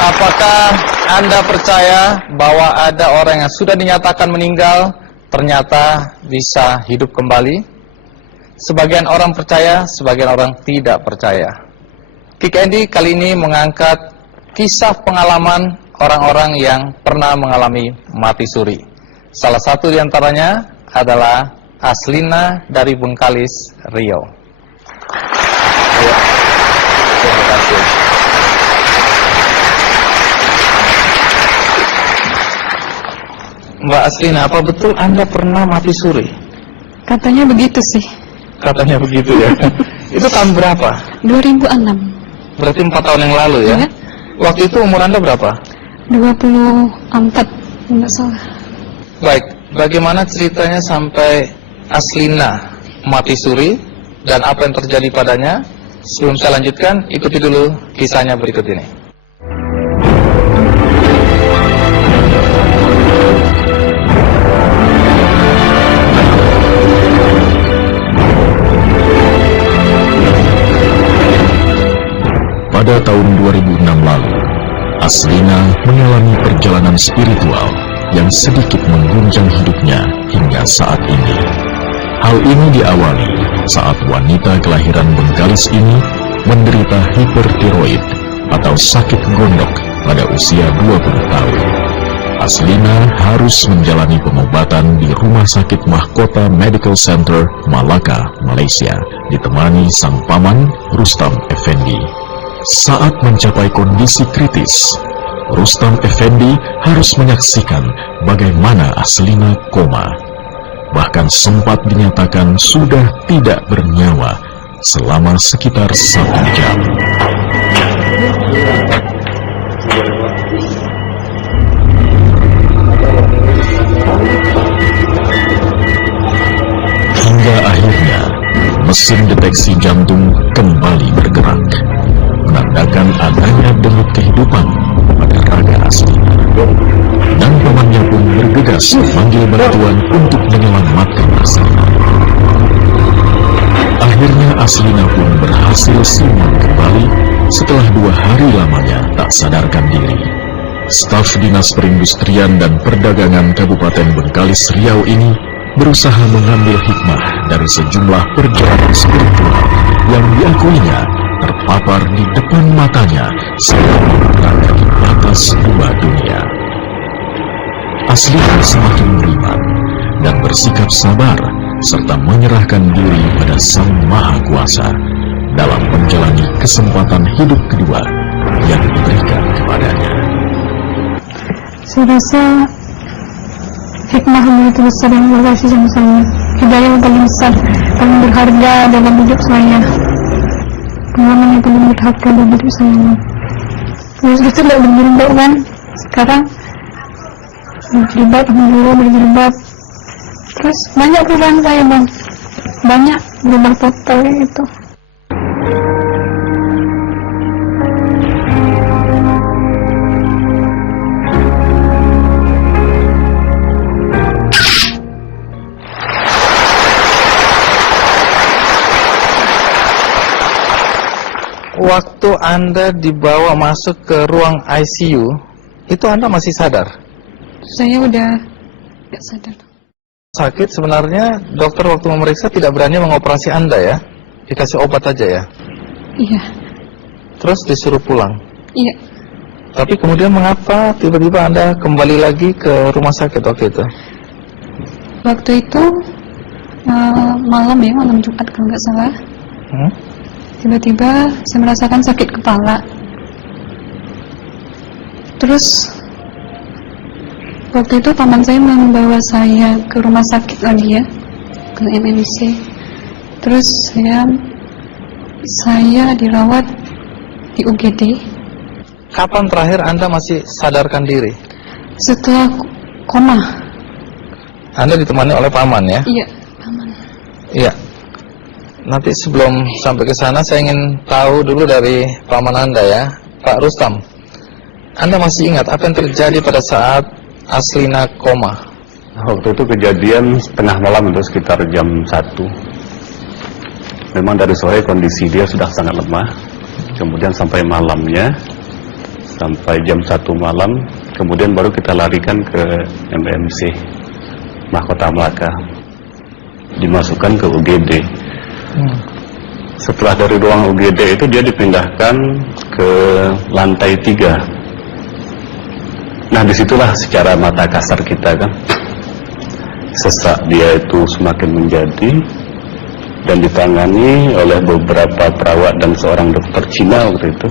Apakah Anda percaya bahwa ada orang yang sudah dinyatakan meninggal ternyata bisa hidup kembali? Sebagian orang percaya, sebagian orang tidak percaya. Kick Andy kali ini mengangkat kisah pengalaman orang-orang yang pernah mengalami mati suri. Salah satu di antaranya adalah Aslina dari Bengkalis, Riau. Terima kasih. Mbak Aslina, apa betul Anda pernah mati suri? Katanya begitu sih. Katanya begitu ya. Itu tahun berapa? 2006. Berarti 4 tahun yang lalu ya? Ya. Waktu itu umur Anda berapa? 24, enggak salah. Baik, bagaimana ceritanya sampai Aslina mati suri dan apa yang terjadi padanya? Sebelum saya lanjutkan, ikuti dulu kisahnya berikut ini. Pada tahun 2006 lalu, Aslina mengalami perjalanan spiritual yang sedikit mengguncang hidupnya hingga saat ini. Hal ini diawali saat wanita kelahiran Bengkalis ini menderita hipertiroid atau sakit gondok pada usia 20 tahun. Aslina harus menjalani pengobatan di Rumah Sakit Mahkota Medical Center, Malaka, Malaysia, ditemani sang paman Rustam Effendi. Saat mencapai kondisi kritis, Rustam Effendi harus menyaksikan bagaimana Aslina koma. Bahkan sempat dinyatakan sudah tidak bernyawa selama sekitar 1 jam. Hingga akhirnya, mesin deteksi jantung kembali bergerak, menandakan adanya denyut kehidupan pada raga Aslina. Dan pamannya pun bergegas memanggil bantuan untuk menyelamatkan Aslina. Akhirnya Aslina pun berhasil siuman kembali setelah 2 hari lamanya tak sadarkan diri. Staf Dinas Perindustrian dan Perdagangan Kabupaten Bengkalis, Riau ini berusaha mengambil hikmah dari sejumlah perjalanan spiritual yang diakuinya terpapar di depan matanya selama berada di atas 2 dunia. Aslina semakin beriman dan bersikap sabar serta menyerahkan diri pada Sang Maha Kuasa dalam menjalani kesempatan hidup kedua yang diberikan kepadanya. Saya rasa hikmah yang begitu besar yang Allah kasih sama saya. Hidayah yang paling besar, paling berharga dalam hidup saya. Pengalaman yang paling berharga dalam hidup saya. Terus kita tidak berjilbab kan? Sekarang berjilbab, alhamdulillah berjilbab. Terus banyak perubahan saya bang, banyak berubah total itu. Waktu Anda dibawa masuk ke ruang ICU, itu Anda masih sadar? Saya udah nggak sadar. Sakit sebenarnya dokter waktu memeriksa tidak berani mengoperasi Anda ya? Dikasih obat aja ya? Iya. Terus disuruh pulang? Iya. Tapi kemudian mengapa tiba-tiba Anda kembali lagi ke rumah sakit waktu itu? Waktu itu malam ya, malam Jumat kalau nggak salah. Tiba-tiba saya merasakan sakit kepala. Terus waktu itu paman saya membawa saya ke rumah sakit lagi ya, ke MMC. Terus saya dirawat di UGD. Kapan terakhir Anda masih sadarkan diri? Setelah koma. Anda ditemani oleh paman ya? Iya, paman. Iya. Nanti sebelum sampai ke sana saya ingin tahu dulu dari paman Anda ya, Pak Rustam. Anda masih ingat apa yang terjadi pada saat Aslina koma? Waktu itu kejadian tengah malam itu sekitar jam 1. Memang dari sore kondisi dia sudah sangat lemah. Kemudian sampai malamnya sampai jam 1 malam, kemudian baru kita larikan ke MMC Mahkota Melaka, dimasukkan ke UGD. Setelah dari ruang UGD itu dia dipindahkan ke lantai 3. Nah, disitulah secara mata kasar kita kan, sesak dia itu semakin menjadi, dan ditangani oleh beberapa perawat dan seorang dokter Cina waktu itu.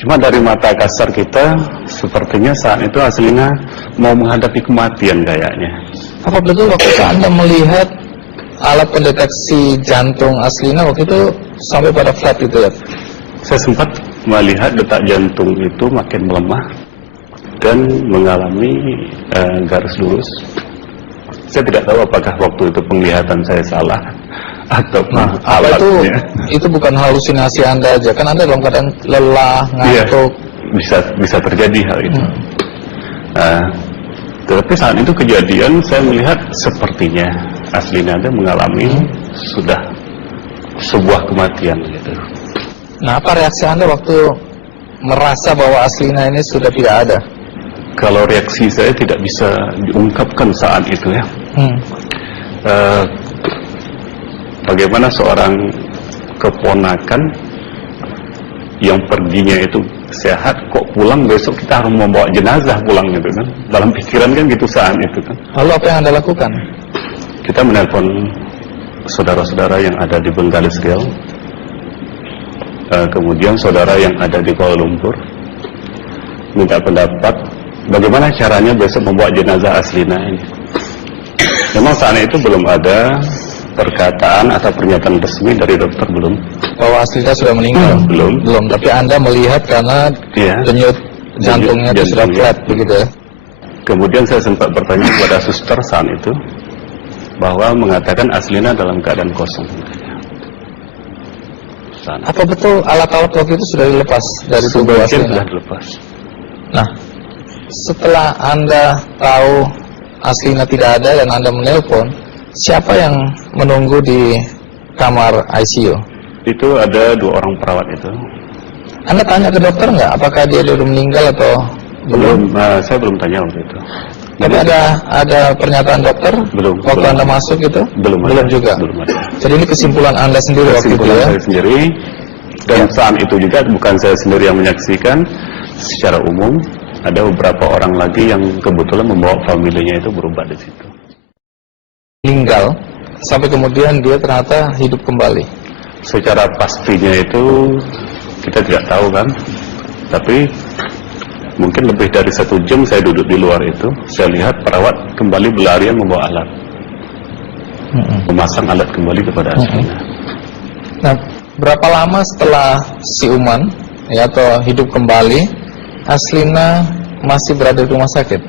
Cuma dari mata kasar kita, sepertinya saat itu Aslina mau menghadapi kematian kayaknya. Apa betul waktu itu Anda melihat alat pendeteksi jantung Aslina waktu itu sampai pada flat gitu ya? Saya sempat melihat detak jantung itu makin melemah dan mengalami garis lurus. Saya tidak tahu apakah waktu itu penglihatan saya salah atau apa itu bukan halusinasi Anda aja, kan Anda dalam keadaan lelah, ngantuk. Iya, bisa terjadi hal itu. Tetapi saat itu kejadian saya melihat sepertinya Aslina ada mengalami sudah sebuah kematian gitu. Nah, apa reaksi Anda waktu merasa bahwa Aslina ini sudah tidak ada? Kalau reaksi saya tidak bisa diungkapkan saat itu ya. Bagaimana seorang keponakan yang perginya itu sehat, kok pulang besok kita harus membawa jenazah pulang gitu kan. Dalam pikiran kan gitu saat itu kan. Lalu apa yang Anda lakukan? Kita menelpon saudara-saudara yang ada di Bengkalis Riau, kemudian saudara yang ada di Kuala Lumpur, minta pendapat bagaimana caranya besok membawa jenazah Aslina ini. Memang saat itu belum ada perkataan atau pernyataan resmi dari dokter, belum. Bahwa Aslina sudah meninggal? Belum. Tapi Anda melihat karena denyut jantungnya itu sudah flat begitu ya? Kemudian saya sempat bertanya kepada suster saat itu, bahwa mengatakan Aslina dalam keadaan kosong. Apa betul alat-alat waktu itu sudah dilepas dari tubuh Aslina? Sudah dilepas. Nah, setelah Anda tahu Aslina tidak ada dan Anda menelpon, siapa yang menunggu di kamar ICU? Itu ada 2 orang perawat itu. Anda tanya ke dokter nggak? Apakah dia sudah meninggal atau belum? Saya belum tanya waktu itu. Tapi ada pernyataan dokter belum, waktu Anda masuk itu? Belum juga. Belum ada. Jadi ini kesimpulan Anda sendiri waktu itu ya? Saya sendiri, dan saat itu juga bukan saya sendiri yang menyaksikan. Secara umum ada beberapa orang lagi yang kebetulan membawa familinya itu berobat di situ. Meninggal sampai kemudian dia ternyata hidup kembali. Secara pastinya itu kita tidak tahu kan, tapi mungkin lebih dari 1 jam saya duduk di luar itu, saya lihat perawat kembali berlarian membawa alat, memasang alat kembali kepada Aslina. Nah, berapa lama setelah siuman ya atau hidup kembali, Aslina masih berada di rumah sakit?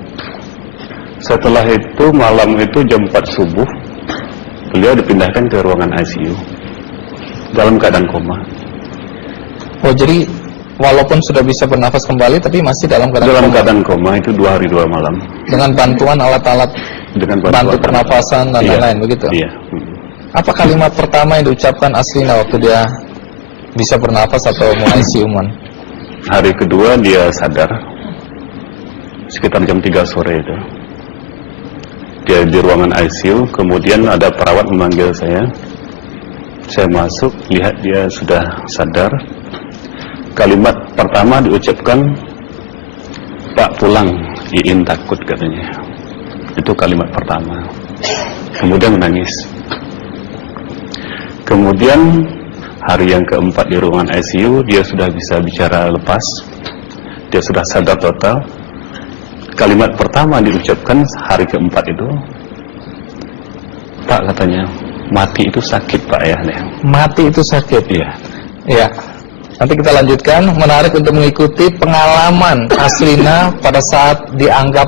Setelah itu malam itu jam 4 subuh, beliau dipindahkan ke ruangan ICU dalam keadaan koma. Oh, jadi walaupun sudah bisa bernafas kembali, tapi masih dalam keadaan koma itu 2 hari 2 malam. Dengan bantuan alat-alat, bantu pernafasan dan lain-lain begitu. Iya. Apa kalimat pertama yang diucapkan Aslina waktu dia bisa bernafas atau mulai siuman? Hari kedua dia sadar, sekitar jam 3 sore itu. Dia di ruangan ICU, kemudian ada perawat memanggil saya. Saya masuk, lihat dia sudah sadar. Kalimat pertama diucapkan, "Pak pulang, Iin takut," katanya. Itu kalimat pertama. Kemudian menangis. Kemudian hari yang keempat di ruangan ICU, dia sudah bisa bicara lepas. Dia sudah sadar total. Kalimat pertama diucapkan hari keempat itu, "Pak," katanya, "mati itu sakit, Pak ya." Mati itu sakit? Iya. Iya. Nanti kita lanjutkan. Menarik untuk mengikuti pengalaman Aslina pada saat dianggap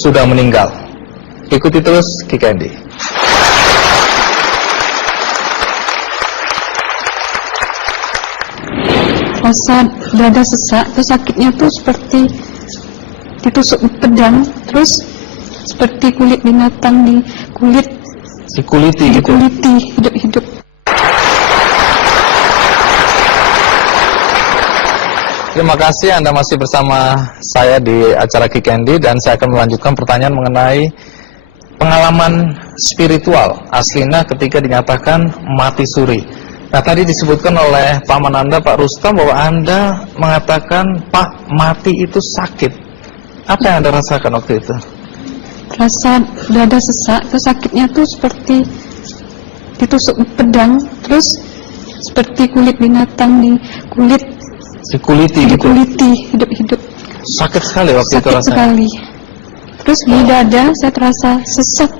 sudah meninggal. Ikuti terus Kikendi. Rasa dada sesak, terus sakitnya tuh seperti ditusuk pedang, terus seperti kulit binatang dikuliti gitu. Hidup-hidup. Terima kasih Anda masih bersama saya di acara Kikendi, dan saya akan melanjutkan pertanyaan mengenai pengalaman spiritual Aslina ketika dinyatakan mati suri. Nah, tadi disebutkan oleh paman Anda, Pak Rustam, bahwa Anda mengatakan, Pak, mati itu sakit. Apa yang Anda rasakan waktu itu? Rasa dada sesak, terus sakitnya tuh seperti ditusuk pedang, terus seperti kulit binatang Dikuliti gitu? dikuliti hidup-hidup. Sakit sekali waktu itu Sakit rasanya? sekali. Terus di dada saya terasa sesak.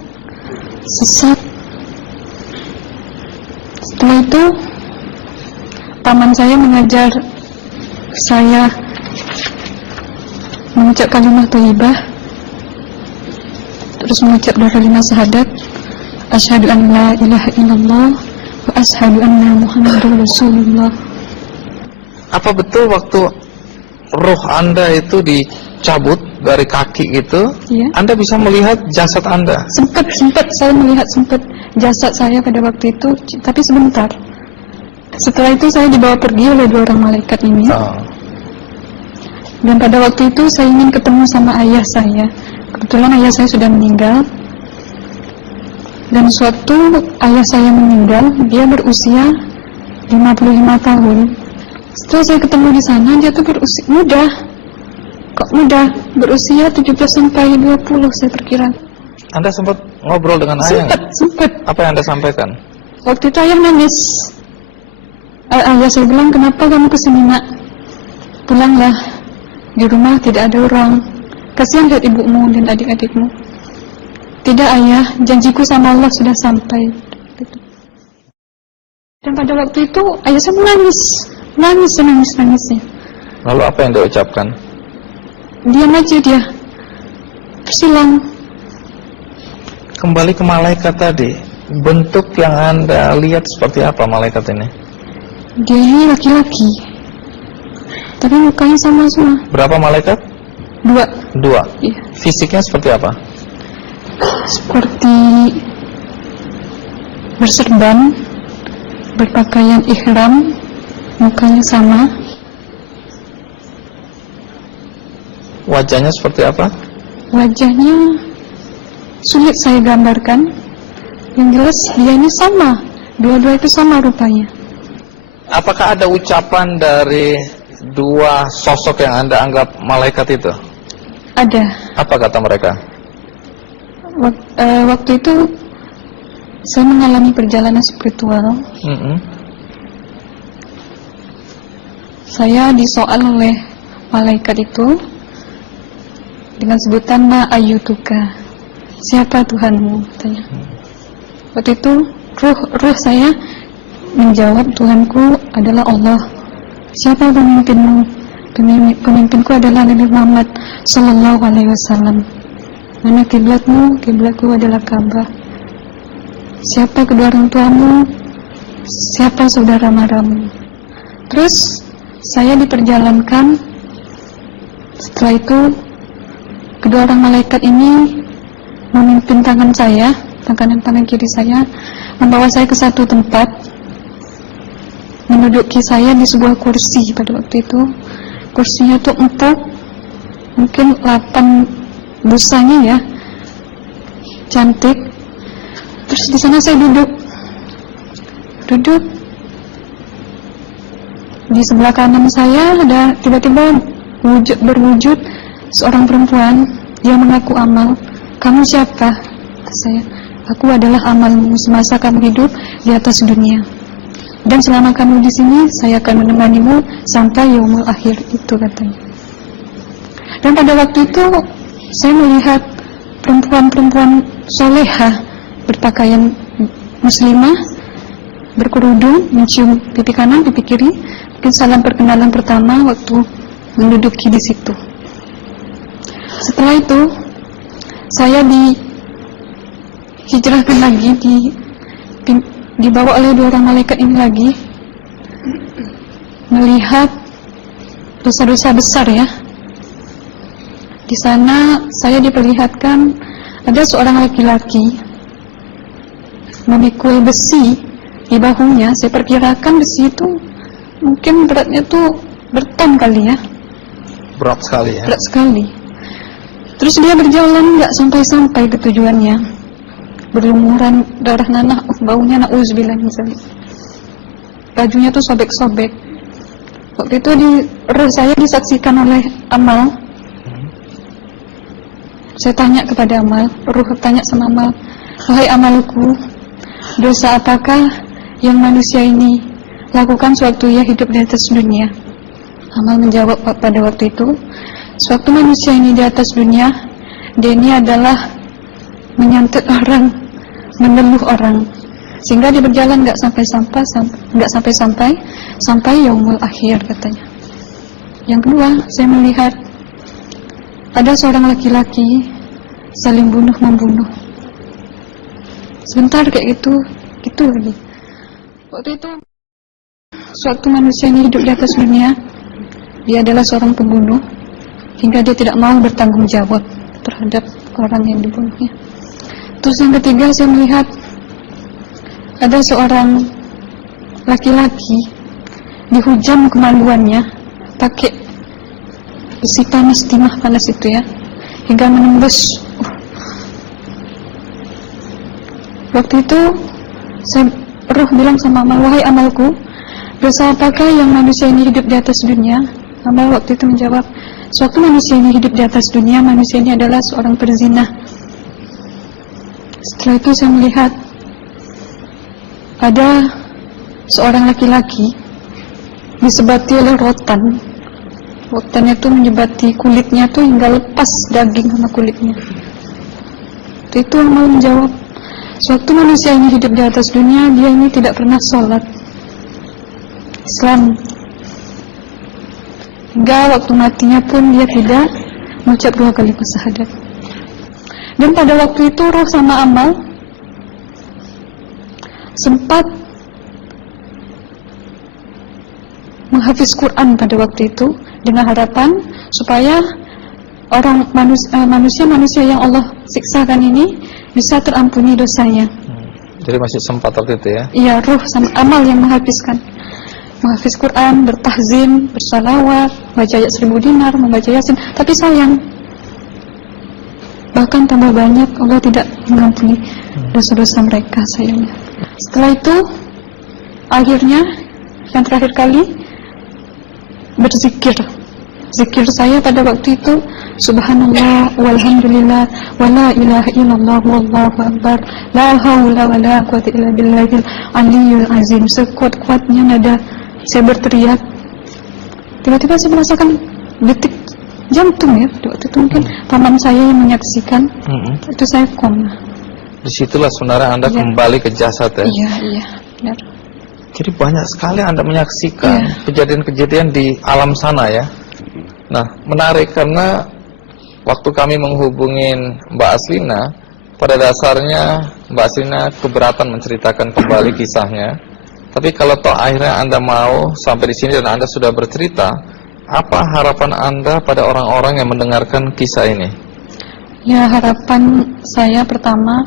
Setelah itu paman saya mengajar saya mengucap kalimat thayyibah, terus mengucap doa kalimat syahadat, asyhadu an la ilaha illallah wa asyhadu anna muhammadar rasulullah. Apa betul waktu roh Anda itu dicabut dari kaki gitu, Iya. Anda bisa melihat jasad Anda? Sempat saya melihat jasad saya pada waktu itu, tapi sebentar. Setelah itu saya dibawa pergi oleh 2 orang malaikat ini. Oh. Dan pada waktu itu saya ingin ketemu sama ayah saya. Kebetulan ayah saya sudah meninggal. Dan suatu ayah saya meninggal, dia berusia 55 tahun. Setelah saya ketemu di sana, dia tuh berusia muda. Kok muda? Berusia 17 sampai 20 saya perkira. Anda sempat ngobrol dengan ayah? Sempat. Apa yang Anda sampaikan? Waktu itu ayah nangis. Ayah saya bilang, kenapa kamu kesini nak? Pulanglah. Di rumah tidak ada orang. Kasihan lihat ibumu dan adik-adikmu. Tidak ayah, janjiku sama Allah sudah sampai. Dan pada waktu itu ayah saya menangis. Lalu apa yang dia ucapkan? Diam aja dia. Tersilang. Kembali ke malaikat tadi, bentuk yang Anda lihat seperti apa malaikat ini? Dia ini laki-laki, tapi mukanya sama semua. Berapa malaikat? 2. 2. Iya. Fisiknya seperti apa? Seperti berserban, berpakaian ihram, mukanya sama. Wajahnya seperti apa? Wajahnya sulit saya gambarkan. Yang jelas dia ini sama, dua-dua itu sama rupanya. Apakah ada ucapan dari 2 sosok yang Anda anggap malaikat itu? Ada. Apa kata mereka? Waktu itu saya mengalami perjalanan spiritual. Saya disoal oleh malaikat itu dengan sebutan ma ayyutuka, siapa Tuhanmu, katanya. Waktu itu ruh saya menjawab, Tuhanku adalah Allah. Siapa pemimpinmu? Pemimpinku adalah Nabi Muhammad sallallahu alaihi wasallam. Mana kiblatmu? Kiblatku adalah Ka'bah. Siapa kedua orang tuamu? Siapa saudara maramu? Terus saya diperjalankan. Setelah itu kedua orang malaikat ini memimpin tangan saya, tangan kiri saya, membawa saya ke satu tempat, menduduki saya di sebuah kursi. Pada waktu itu kursinya tuh empuk, mungkin 8 busanya ya, cantik. Terus di sana saya duduk. Di sebelah kanan saya ada tiba-tiba berwujud seorang perempuan. Dia mengaku amal. Kamu siapa? Kata saya. Aku adalah amalmu semasa kamu hidup di atas dunia. Dan selama kamu di sini, saya akan menemanimu sampai yaumul akhir, itu katanya. Dan pada waktu itu saya melihat perempuan-perempuan solehah berpakaian muslimah, berkerudung, mencium pipi kanan, pipi kiri. Mungkin salam perkenalan pertama waktu menduduki di situ. Setelah itu saya dihijrahkan lagi, dibawa oleh 2 orang malaikat ini lagi, melihat dosa-dosa besar ya. Di sana saya diperlihatkan ada seorang laki-laki memikul besi di bahunya. Saya perkirakan besi itu mungkin beratnya tuh berton kali ya. Berat sekali ya. berat sekali. Terus dia berjalan nggak sampai-sampai ke tujuannya, berlumuran darah nanah, baunya na'udzubillah min dzalik. Bajunya tuh sobek-sobek. Waktu itu roh saya disaksikan oleh Amal. Saya tanya kepada Amal, roh tanya sama Amal, wahai Amalku, dosa apakah yang manusia ini lakukan sewaktu ia hidup di atas dunia? Amal menjawab pada waktu itu, sewaktu manusia ini di atas dunia, dia ini adalah menyantet orang, meneluh orang, sehingga dia berjalan nggak sampai yaumul akhir katanya. Yang kedua, saya melihat ada seorang laki-laki saling membunuh. Sebentar kayak gitu lagi. Waktu itu, sewaktu manusia ini hidup di atas dunia, dia adalah seorang pembunuh, hingga dia tidak mau bertanggung jawab terhadap orang yang dibunuhnya. Terus yang ketiga, saya melihat ada seorang laki-laki dihujam kemaluannya pakai besi panas, timah panas itu ya, hingga menembus. Waktu itu roh bilang sama Amal, wahai Amalku, dosa apakah yang manusia ini hidup di atas dunia? Amal waktu itu menjawab, sewaktu manusia ini hidup di atas dunia, manusia ini adalah seorang perzina. Setelah itu saya melihat ada seorang laki-laki disebati oleh rotan. Rotannya itu menyebati kulitnya tuh hingga lepas daging sama kulitnya. Itu Amal menjawab, sewaktu manusia ini hidup di atas dunia, dia ini tidak pernah sholat Islam. Hingga waktu matinya pun dia tidak mengucap 2 kalimat syahadat. Dan pada waktu itu roh sama Amal sempat menghafiz Quran pada waktu itu dengan harapan supaya manusia yang Allah siksakan ini bisa terampuni dosanya. Jadi masih sempat waktu itu ya? Iya, roh sama Amal yang menghafiz Quran, bertahzim, bersalawat, baca ayat 1000 dinar, membaca Yasin. Tapi sayang, bahkan tambah banyak Allah tidak mengampuni dosa-dosa mereka, sayangnya. Setelah itu, akhirnya yang terakhir kali berzikir. Zikir saya pada waktu itu, subhanallah, walhamdulillah, wala ilaha illallah, wallahu akbar, la hawla wala quwwata illa billahil aliyyil azim. Sekuat-kuatnya nada saya berteriak. Tiba-tiba saya merasakan detik jantung ya. Waktu itu mungkin paman saya yang menyaksikan. Itu saya koma. Disitulah sebenarnya Anda kembali ke jasad ya? Iya, benar. Jadi banyak sekali Anda menyaksikan kejadian-kejadian di alam sana ya. Nah, menarik karena waktu kami menghubungin Mbak Aslina, pada dasarnya Mbak Aslina keberatan menceritakan kembali kisahnya. Tapi kalau toh akhirnya Anda mau sampai di sini dan Anda sudah bercerita, apa harapan Anda pada orang-orang yang mendengarkan kisah ini? Ya, harapan saya pertama,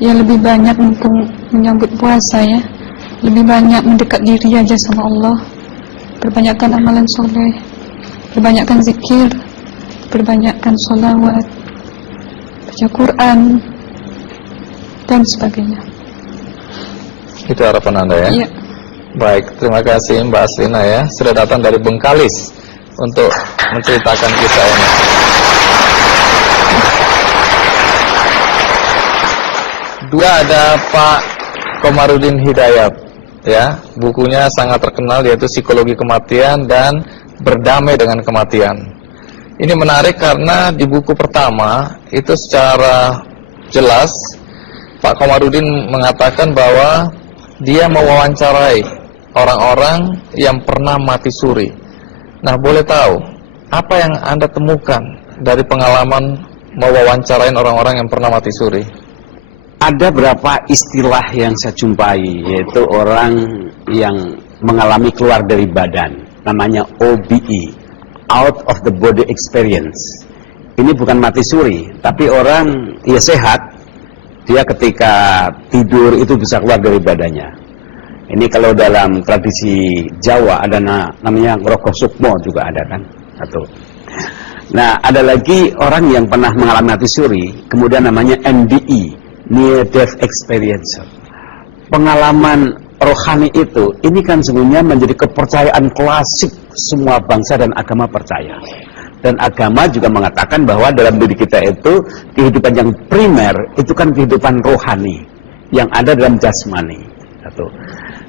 ya lebih banyak mumpung menyambut puasa ya, lebih banyak mendekat diri aja sama Allah, perbanyakkan amalan soleh, perbanyakkan zikir, perbanyakkan sholawat, baca Quran, dan sebagainya. Itu harapan Anda ya? Iya. Baik, terima kasih Mbak Aslina ya, sudah datang dari Bengkalis untuk menceritakan kisah ini. Dua ada Pak Komarudin Hidayat ya, bukunya sangat terkenal yaitu Psikologi Kematian dan Berdamai dengan Kematian. Ini menarik karena di buku pertama itu secara jelas Pak Komarudin mengatakan bahwa dia mewawancarai orang-orang yang pernah mati suri. Nah, boleh tahu apa yang Anda temukan dari pengalaman mewawancarain orang-orang yang pernah mati suri? Ada beberapa istilah yang saya jumpai, yaitu orang yang mengalami keluar dari badan, namanya OBE, out of the body experience. Ini bukan mati suri, tapi orang ya sehat, dia ketika tidur itu bisa keluar dari badannya. Ini kalau dalam tradisi Jawa ada namanya ngroko sukmo juga ada kan, atau Nah, ada lagi orang yang pernah mengalami mati suri, kemudian namanya NDE, Near Death Experience. Pengalaman rohani itu, ini kan sebenarnya menjadi kepercayaan klasik semua bangsa dan agama percaya. Dan agama juga mengatakan bahwa dalam diri kita itu, kehidupan yang primer, itu kan kehidupan rohani, yang ada dalam jasmani.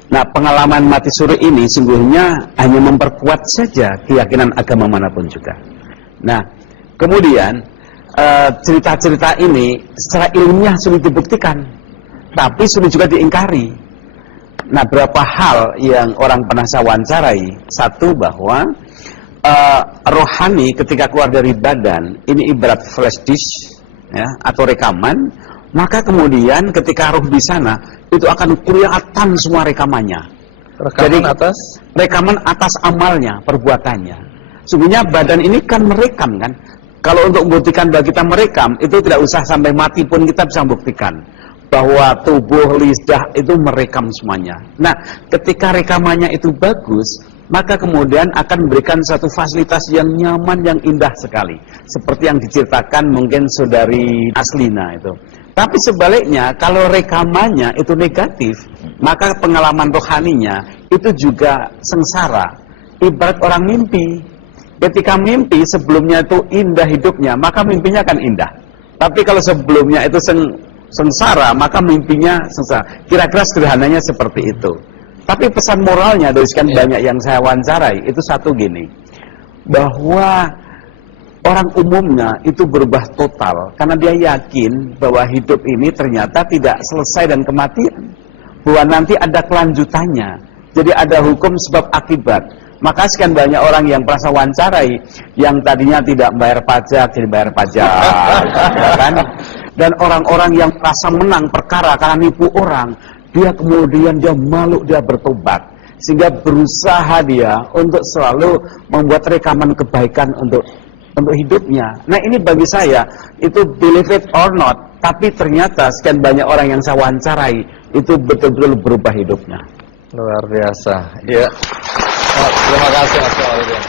Nah, pengalaman mati suri ini sungguhnya hanya memperkuat saja keyakinan agama manapun juga. Nah, kemudian cerita-cerita ini secara ilmiah sulit dibuktikan, tapi sulit juga diingkari. Nah, berapa hal yang orang pernah saya wawancarai. Satu, bahwa rohani ketika keluar dari badan, ini ibarat flash disk ya, atau rekaman. Maka kemudian ketika roh di sana, itu akan kelihatan semua rekamannya. Rekaman atas amalnya, perbuatannya. Sungguhnya badan ini kan merekam kan. Kalau untuk membuktikan bahwa kita merekam, itu tidak usah sampai mati pun kita bisa membuktikan bahwa tubuh, lidah itu merekam semuanya. Nah, ketika rekamannya itu bagus, maka kemudian akan memberikan satu fasilitas yang nyaman, yang indah sekali. Seperti yang diceritakan mungkin saudari Aslina itu. Tapi sebaliknya, kalau rekamannya itu negatif, maka pengalaman rohaninya itu juga sengsara. Ibarat orang mimpi. Ketika mimpi sebelumnya itu indah hidupnya, maka mimpinya akan indah. Tapi kalau sebelumnya itu sengsara, maka mimpinya sengsara. Kira-kira sederhananya seperti itu. Tapi pesan moralnya dari sekian banyak yang saya wawancarai, itu satu gini. Bahwa orang umumnya itu berubah total. Karena dia yakin bahwa hidup ini ternyata tidak selesai dan kematian. Bahwa nanti ada kelanjutannya. Jadi ada hukum sebab akibat. Maka sekian banyak orang yang merasa wawancarai, yang tadinya tidak bayar pajak, jadi bayar pajak, ya kan? Dan orang-orang yang merasa menang perkara karena nipu orang, dia kemudian dia malu, dia bertobat, sehingga berusaha dia untuk selalu membuat rekaman kebaikan untuk hidupnya. Nah, ini bagi saya itu believe it or not, tapi ternyata sekian banyak orang yang saya wawancarai itu betul-betul berubah hidupnya. Luar biasa. Ya. Terima kasih Mas Kamarudin.